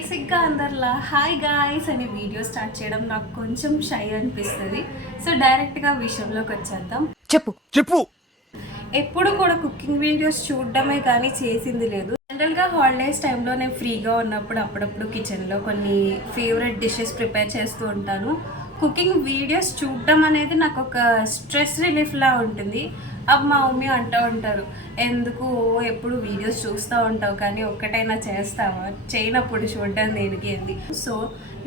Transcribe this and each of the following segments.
బేసిక్గా అందరిలా hi guys అనే వీడియో స్టార్ట్ చేయడం నాకు కొంచెం షై అనిపిస్తుంది. సో డైరెక్ట్గా విషయంలోకి వచ్చేద్దాం. చెప్పు చెప్పు. ఎప్పుడు కూడా కుకింగ్ వీడియోస్ చూడడమే కానీ చేసింది లేదు. జనరల్గా హాలిడేస్ టైంలో నేను ఫ్రీగా ఉన్నప్పుడు అప్పుడప్పుడు కిచెన్లో కొన్ని ఫేవరెట్ డిషెస్ ప్రిపేర్ చేస్తూ ఉంటాను. కుకింగ్ వీడియోస్ చూడడం అనేది నాకు ఒక స్ట్రెస్ రిలీఫ్లా ఉంటుంది. అవి మా మమ్మీ అంటూ ఉంటారు, ఎందుకు ఎప్పుడు వీడియోస్ చూస్తూ ఉంటావు కానీ ఒక్కటైనా చేస్తావా, చేయనప్పుడు చూడడం దేనికి ఏంది. So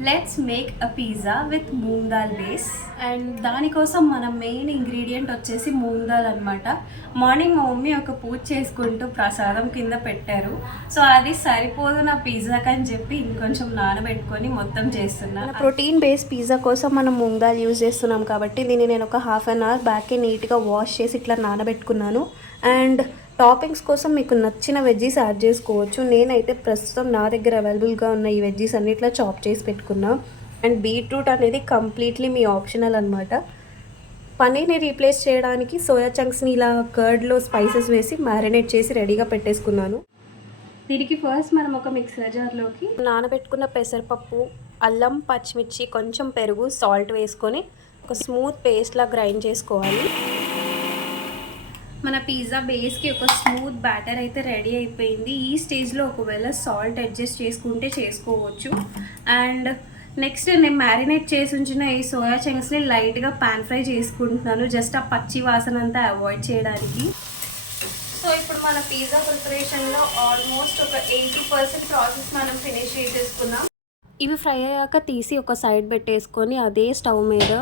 let's make a pizza with moong dal base. And దానికోసం మన మెయిన్ ఇంగ్రీడియంట్ వచ్చేసి మూంగ్ దాల్ అనమాట. మార్నింగ్ మా మమ్మీ ఒక పూజ చేసుకుంటూ ప్రసాదం కింద పెట్టారు. సో అది సరిపోదు నా పిజ్జాకి అని చెప్పి ఇంకొంచెం నానబెట్టుకొని మొత్తం చేస్తున్నాను. ప్రోటీన్ బేస్ పిజ్జా కోసం మనం మూంగ్ దాల్ యూజ్ చేస్తున్నాం కాబట్టి దీన్ని నేను ఒక హాఫ్ అన్ అవర్ బ్యాక్కి నీట్గా వాష్ చేసి ఇట్లా నానబెట్టుకున్నాను. అండ్ టాపింగ్స్ కోసం మీకు నచ్చిన వెజ్జీస్ యాడ్ చేసుకోవచ్చు. నేనైతే ప్రస్తుతం నా దగ్గర అవైలబుల్గా ఉన్న ఈ వెజ్జీస్ అన్నిట్లో చాప్ చేసి పెట్టుకున్నా. అండ్ బీట్రూట్ అనేది కంప్లీట్లీ మీ ఆప్షనల్ అనమాట. పన్నీర్ని రీప్లేస్ చేయడానికి సోయా చంక్స్ని ఇలా కర్డ్లో స్పైసెస్ వేసి మ్యారినేట్ చేసి రెడీగా పెట్టేసుకున్నాను. దీనికి ఫస్ట్ మనం ఒక మిక్సర్ జార్లోకి నానబెట్టుకున్న పెసరపప్పు, అల్లం, పచ్చిమిర్చి, కొంచెం పెరుగు, సాల్ట్ వేసుకొని ఒక స్మూత్ పేస్ట్లా గ్రైండ్ చేసుకోవాలి. మన పిజ్జా బేస్కి ఒక స్మూత్ బ్యాటర్ అయితే రెడీ అయిపోయింది. ఈ స్టేజ్లో ఒకవేళ సాల్ట్ అడ్జస్ట్ చేసుకుంటే చేసుకోవచ్చు. అండ్ నెక్స్ట్ నేను మ్యారినేట్ చేసి ఉంచిన ఈ సోయా చంక్స్ని లైట్గా పాన్ ఫ్రై చేసుకుంటున్నాను, జస్ట్ ఆ పచ్చి వాసన అంతా అవాయిడ్ చేయడానికి. సో ఇప్పుడు మన పిజ్జా ప్రిపరేషన్లో ఆల్మోస్ట్ ఒక 80% ప్రాసెస్ మనం ఫినిష్ చేసేసుకున్నాం. ఇవి ఫ్రై అయ్యాక తీసి ఒక సైడ్ పెట్టేసుకొని అదే స్టవ్ మీద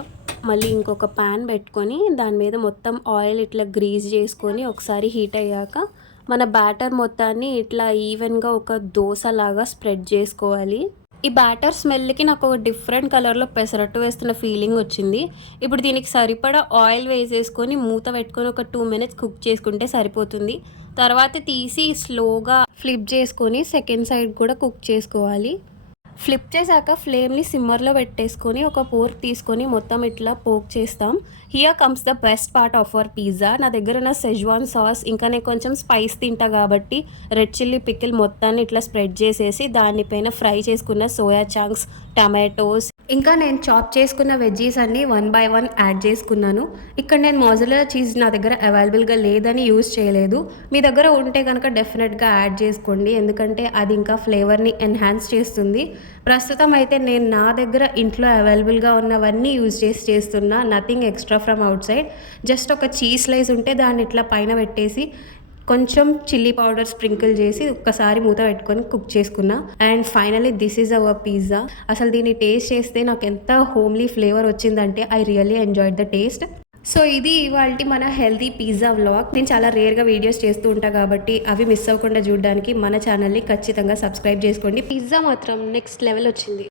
మళ్ళీ ఇంకొక ప్యాన్ పెట్టుకొని దాని మీద మొత్తం ఆయిల్ ఇట్లా గ్రీజ్ చేసుకొని ఒకసారి హీట్ అయ్యాక మన బ్యాటర్ మొత్తాన్ని ఇట్లా ఈవెన్గా ఒక దోశలాగా స్ప్రెడ్ చేసుకోవాలి. ఈ బ్యాటర్ స్మెల్కి నాకు ఒక డిఫరెంట్ కలర్లో పెసరట్టు వేస్తున్న ఫీలింగ్ వచ్చింది. ఇప్పుడు దీనికి సరిపడా ఆయిల్ వేసేసుకొని మూత పెట్టుకొని ఒక 2 minutes కుక్ చేసుకుంటే సరిపోతుంది. తర్వాత తీసి స్లోగా ఫ్లిప్ చేసుకొని సెకండ్ సైడ్ కూడా కుక్ చేసుకోవాలి. ఫ్లిప్ చేశాక ఫ్లేమ్ని సిమ్మర్లో పెట్టేసుకొని ఒక పోర్క్ తీసుకొని మొత్తం ఇట్లా పోక్ చేస్తాం. Here comes the best part of our pizza. నా దగ్గర ఉన్న సెజ్వాన్ సాస్, ఇంకా నేను కొంచెం స్పైస్ తింటా కాబట్టి రెడ్ చిల్లీ పికిల్ మొత్తాన్ని ఇట్లా స్ప్రెడ్ చేసేసి దానిపైన ఫ్రై చేసుకున్న సోయా చంక్స్, టమాటోస్, ఇంకా నేను చాప్ చేసుకున్న వెజ్జీస్ అన్నీ 1 by 1 యాడ్ చేసుకున్నాను. ఇక్కడ నేను మోజరెల్లా చీజ్ నా దగ్గర అవైలబుల్గా లేదని యూజ్ చేయలేదు. మీ దగ్గర ఉంటే కనుక డెఫినెట్గా యాడ్ చేసుకోండి, ఎందుకంటే అది ఇంకా ఫ్లేవర్ని ఎన్హాన్స్ చేస్తుంది. ప్రస్తుతం అయితే నేను నా దగ్గర ఇంట్లో అవైలబుల్గా ఉన్నవన్నీ యూజ్ చేసి చేస్తున్నా, nothing extra from out side. Just ఒక చీజ్ స్లైస్ ఉంటే దాన్ని ఇట్లా పైన పెట్టేసి కొంచెం చిల్లీ పౌడర్ స్ప్రింకిల్ చేసి ఒక్కసారి మూత పెట్టుకొని కుక్ చేసుకున్నా. And finally this is our pizza. అసలు దీన్ని టేస్ట్ చేస్తే నాకు ఎంత హోమ్లీ ఫ్లేవర్ వచ్చిందంటే I really enjoyed the taste. So ఇది ఇవాల్టి మన హెల్తీ పిజ్జా వ్లాగ్. నేను చాలా రేర్గా వీడియోస్ చేస్తూ ఉంటాను కాబట్టి అవి మిస్ అవ్వకుండా చూడడానికి మన ఛానల్ని ఖచ్చితంగా సబ్స్క్రైబ్ చేసుకోండి. పిజ్జా మాత్రం నెక్స్ట్ లెవెల్ వచ్చింది.